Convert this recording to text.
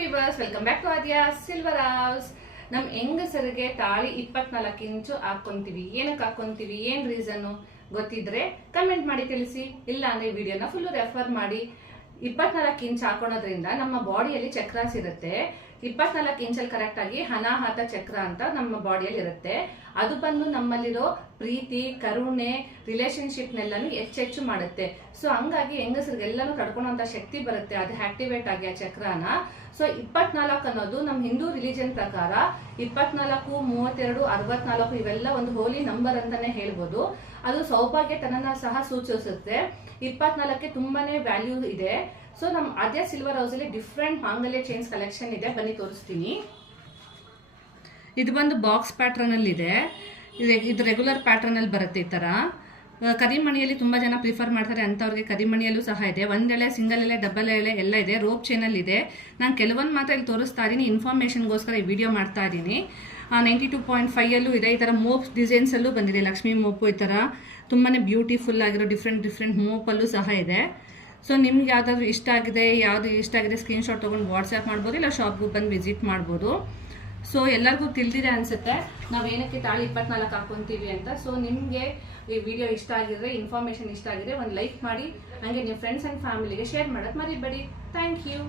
Viewers, welcome back to Aadya Silver House. ನಮ್ ಹೆಂಗಸರಿಗೆ ತಾಳಿ 24 ಇಂಚು ಹಾಕೊಂತೀವಿ. ಏನಕ್ಕೆ ಹಾಕೊಂತೀವಿ, ಏನ್ ರೀಸನ್ ಗೊತ್ತಿದ್ರೆ ಕಮೆಂಟ್ ಮಾಡಿ ತಿಳಿಸಿ. ಇಲ್ಲ ಅಂದ್ರೆ ವಿಡಿಯೋನ ಫುಲ್ ರೆಫರ್ ಮಾಡಿ. 24 ಇಂಚ್ ಹಾಕೋಣದ್ರಿಂದ ನಮ್ಮ ಬಾಡಿಯಲ್ಲಿ ಚಕ್ರಾಸ್ ಇರುತ್ತೆ. 24 ಇಂಚಲ್ಲಿ ಕರೆಕ್ಟ್ ಆಗಿ ಅನಾಹತ ಚಕ್ರ ಅಂತ ನಮ್ಮ ಬಾಡಿಯಲ್ಲಿ ಇರುತ್ತೆ. ಅದು ಬಂದು ನಮ್ಮಲ್ಲಿರೋ ಪ್ರೀತಿ, ಕರುಣೆ, ರಿಲೇಶನ್ಶಿಪ್ ನೆಲ್ಲಾನು ಹೆಚ್ಚೆಚ್ಚು ಮಾಡುತ್ತೆ. ಸೊ ಹಂಗಾಗಿ ಹೆಂಗಸರಿಗೆಲ್ಲಾನು ತಡ್ಕೊಳ್ಳುವಂತ ಶಕ್ತಿ ಬರುತ್ತೆ, ಅದು ಆಕ್ಟಿವೇಟ್ ಆಗಿ ಆ ಚಕ್ರನ. ಸೊ 24 ಅನ್ನೋದು ನಮ್ಮ ಹಿಂದೂ ರಿಲಿಜನ್ ಪ್ರಕಾರ 24, 32, 64 ಇವೆಲ್ಲ ಒಂದು ಹೋಲಿ ನಂಬರ್ ಅಂತಾನೆ ಹೇಳ್ಬೋದು. ಅದು ಸೌಭಾಗ್ಯತನನ ಸಹ ಸೂಚಿಸುತ್ತೆ. 24ಕ್ಕೆ ತುಂಬಾನೇ ವ್ಯಾಲ್ಯೂ ಇದೆ. ಸೊ ನಮ್ಮ ಆದ್ಯಾ ಸಿಲ್ವರ್ ಹೌಸ್ ಅಲ್ಲಿ ಡಿಫ್ರೆಂಟ್ ಮಾಂಗಲ್ಯ ಚೈನ್ಸ್ ಕಲೆಕ್ಷನ್ ಇದೆ, ಬನ್ನಿ ತೋರಿಸ್ತೀನಿ. ಇದು ಬಂದು ಬಾಕ್ಸ್ ಪ್ಯಾಟ್ರನ್ ಅಲ್ಲಿ ಇದೆ. ಇದು ರೆಗ್ಯುಲರ್ ಪ್ಯಾಟ್ರನ್ ಅಲ್ಲಿ ಬರುತ್ತೆ. ಈ ತರ ಕರಿಮಣಿಯಲ್ಲಿ ತುಂಬಾ ಜನ ಪ್ರಿಫರ್ ಮಾಡ್ತಾರೆ, ಅಂತವ್ರಿಗೆ ಕರಿಮಣಿಯಲ್ಲೂ ಸಹ ಇದೆ. ಒಂದೆಳೆ, ಸಿಂಗಲ್ ಎಳೆ, ಡಬಲ್ ಎಳೆ ಎಲ್ಲ ಇದೆ. ರೋಪ್ ಚೈನ್ ಅಲ್ಲಿ ಇದೆ. ನಾನು ಕೆಲವೊಂದು ಮಾತ್ರ ಇಲ್ಲಿ ತೋರಿಸ್ತಾ ಇದೀನಿ, ಇನ್ಫಾರ್ಮೇಶನ್ಗೋಸ್ಕರ ಈ ವಿಡಿಯೋ ಮಾಡ್ತಾ ಇದ್ದೀನಿ. 92.5 ಅಲ್ಲೂ ಇದೆ. ಈ ತರ ಮೋಪ್ ಡಿಸೈನ್ಸ್ ಅಲ್ಲೂ ಬಂದಿದೆ, ಲಕ್ಷ್ಮಿ ಮೋಪು. ಈ ತರ ತುಂಬಾನೇ ಬ್ಯೂಟಿಫುಲ್ ಆಗಿರೋ ಡಿಫ್ರೆಂಟ್ ಮೋಪ್ ಅಲ್ಲೂ ಸಹ ಇದೆ. ಸೊ ನಿಮ್ಗೆ ಯಾವ್ದಾದ್ರು ಇಷ್ಟ ಆಗಿದೆ, ಸ್ಕ್ರೀನ್ಶಾಟ್ ತೊಗೊಂಡು ವಾಟ್ಸ್ಆ್ಯಪ್ ಮಾಡ್ಬೋದು, ಇಲ್ಲ ಶಾಪ್ಗೆ ಬಂದು ವಿಸಿಟ್ ಮಾಡ್ಬೋದು. ಸೊ ಎಲ್ಲರಿಗೂ ತಿಳಿದಿದೆ ಅನ್ಸುತ್ತೆ ನಾವು ಏನಕ್ಕೆ ತಾಳಿ 24 ಹಾಕೊಂತೀವಿ ಅಂತ. ಸೊ ನಿಮಗೆ ಈ ವಿಡಿಯೋ ಇಷ್ಟ ಆಗಿದ್ರೆ, ಇನ್ಫಾರ್ಮೇಶನ್ ಇಷ್ಟ ಆಗಿದ್ರೆ ಒಂದು ಲೈಕ್ ಮಾಡಿ, ಹಾಗೆ ನಿಮ್ಮ ಫ್ರೆಂಡ್ಸ್ ಆ್ಯಂಡ್ ಫ್ಯಾಮಿಲಿಗೆ ಶೇರ್ ಮಾಡೋದು ಮರಿಬೇಡಿ. Thank you.